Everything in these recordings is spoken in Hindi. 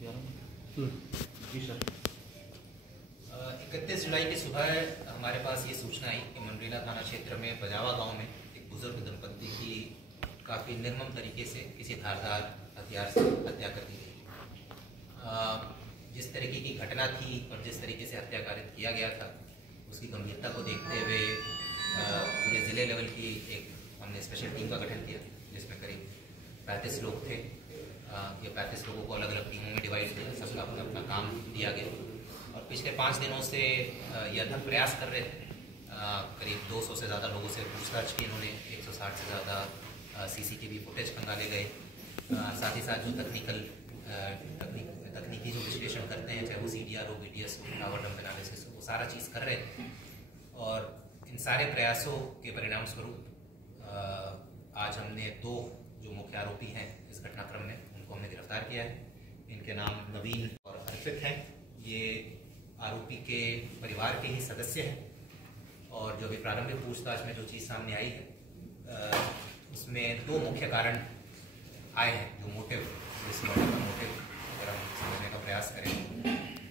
जी सर। 31 जुलाई की सुबह हमारे पास ये सूचना आई कि मंडरेला थाना क्षेत्र में बजावा गांव में एक बुजुर्ग दंपत्ति की काफ़ी निर्मम तरीके से किसी धारदार हथियार से हत्या कर दी गई। जिस तरीके की घटना थी और जिस तरीके से हत्या कारित किया गया था, उसकी गंभीरता को देखते हुए पूरे ज़िले लेवल की एक हमने स्पेशल टीम का गठन किया, जिसमें करीब 35 लोग थे। ये 35 लोगों को अलग अलग टीमों में डिवाइड किया, सबका अपना अपना काम दिया गया और पिछले 5 दिनों से ये अथक प्रयास कर रहे थे। करीब 200 से ज़्यादा लोगों से पूछताछ की इन्होंने, 160 से ज़्यादा CCTV फुटेज खंगाले गए। साथ ही साथ जो तकनीकी जो विश्लेषण करते हैं, चाहे वो CDR हो, BTS हो, टावर डंप एनालिसिस हो, वो सारा चीज़ कर रहे थे। और इन सारे प्रयासों के परिणाम स्वरूप आज हमने 2 जो मुख्य आरोपी हैं इस घटनाक्रम में, उनको हमने गिरफ्तार किया है। इनके नाम नवीन और अर्पित हैं। ये आरोपी के परिवार के ही सदस्य हैं और जो भी प्रारंभिक पूछताछ में जो चीज़ सामने आई है उसमें 2 मुख्य कारण आए हैं। जो मोटिव, इस मर्डर का मोटिव अगर हम समझने का प्रयास करें,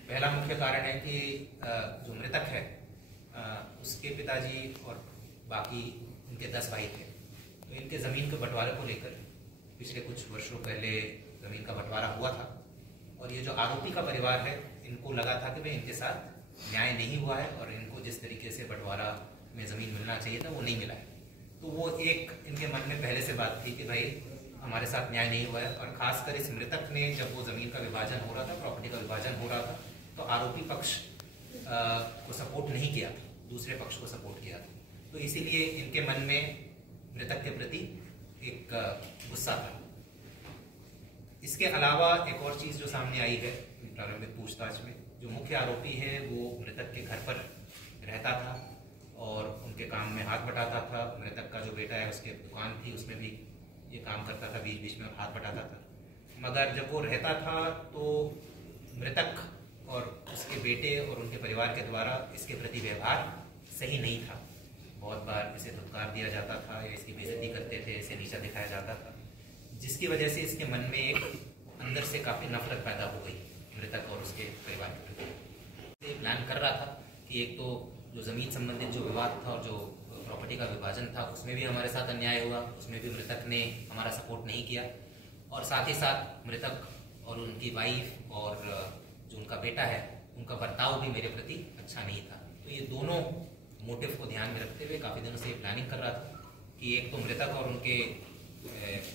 पहला मुख्य कारण है कि जो मृतक है उसके पिताजी और बाकी उनके 10 भाई थे। तो इनके ज़मीन के बंटवारे को लेकर पिछले कुछ वर्षों पहले ज़मीन का बंटवारा हुआ था और ये जो आरोपी का परिवार है, इनको लगा था कि भाई इनके साथ न्याय नहीं हुआ है और इनको जिस तरीके से बंटवारा में ज़मीन मिलना चाहिए था वो नहीं मिला है। तो वो एक इनके मन में पहले से बात थी कि भाई हमारे साथ न्याय नहीं हुआ है। और ख़ासकर इस मृतक ने जब वो ज़मीन का विभाजन हो रहा था, प्रॉपर्टी का विभाजन हो रहा था, तो आरोपी पक्ष को सपोर्ट नहीं किया, दूसरे पक्ष को सपोर्ट किया था। तो इसीलिए इनके मन में मृतक के प्रति एक गुस्सा था। इसके अलावा एक और चीज़ जो सामने आई है प्रारंभिक पूछताछ में, जो मुख्य आरोपी है वो मृतक के घर पर रहता था और उनके काम में हाथ बटाता था। मृतक का जो बेटा है उसके दुकान थी, उसमें भी ये काम करता था, बीच बीच में हाथ बटाता था। मगर जब वो रहता था तो मृतक और उसके बेटे और उनके परिवार के द्वारा इसके प्रति व्यवहार सही नहीं था। बहुत बार इसे धुतकार दिया जाता था या इसकी बेइज्जती करते थे, इसे नीचा दिखाया जाता था, जिसकी वजह से इसके मन में एक अंदर से काफ़ी नफरत पैदा हो गई मृतक और उसके परिवार के प्रति। प्लान कर रहा था कि एक तो जो ज़मीन संबंधित जो विवाद था और जो प्रॉपर्टी का विभाजन था, उसमें भी हमारे साथ अन्याय हुआ, उसमें भी मृतक ने हमारा सपोर्ट नहीं किया और साथ ही साथ मृतक और उनकी वाइफ और जो उनका बेटा है उनका बर्ताव भी मेरे प्रति अच्छा नहीं था। तो ये दोनों मोटिव को ध्यान में रखते हुए काफ़ी दिनों से प्लानिंग कर रहा था कि एक तो मृतक और उनके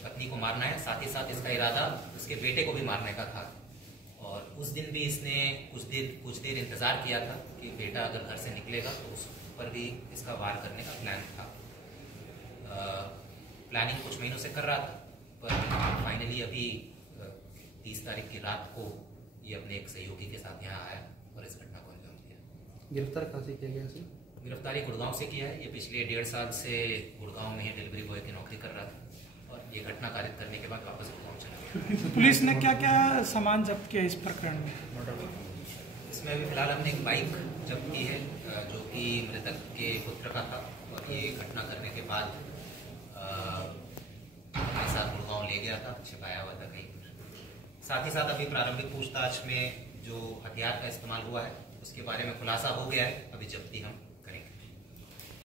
पत्नी को मारना है, साथ ही साथ इसका इरादा उसके बेटे को भी मारने का था। और उस दिन भी इसने कुछ देर इंतज़ार किया था कि बेटा अगर घर से निकलेगा तो उस पर भी इसका वार करने का प्लान था। प्लानिंग कुछ महीनों से कर रहा था, पर फाइनली अभी 30 तारीख की रात को ये अपने एक सहयोगी के साथ यहाँ आया और इस घटना को अंजाम दिया। गिरफ्तार कहाँ से किया गया सर? गिरफ्तारी गुड़गांव से किया है। ये पिछले 1.5 साल से गुड़गांव में ही डिलीवरी बॉय की नौकरी कर रहा था और ये घटना कारित करने के बाद वापस गुड़गांव चला गया। पुलिस ने क्या क्या सामान जब्त किया इस प्रकरण में? इसमें अभी फिलहाल हमने एक बाइक जब्त की है जो कि मृतक के पुत्र का था और ये घटना करने के बाद अपने साथ गुड़गांव ले गया था, छिपाया हुआ था कहीं पर। साथ ही साथ अभी प्रारंभिक पूछताछ में जो हथियार का इस्तेमाल हुआ है उसके बारे में खुलासा हो गया है। अभी जब्ती हम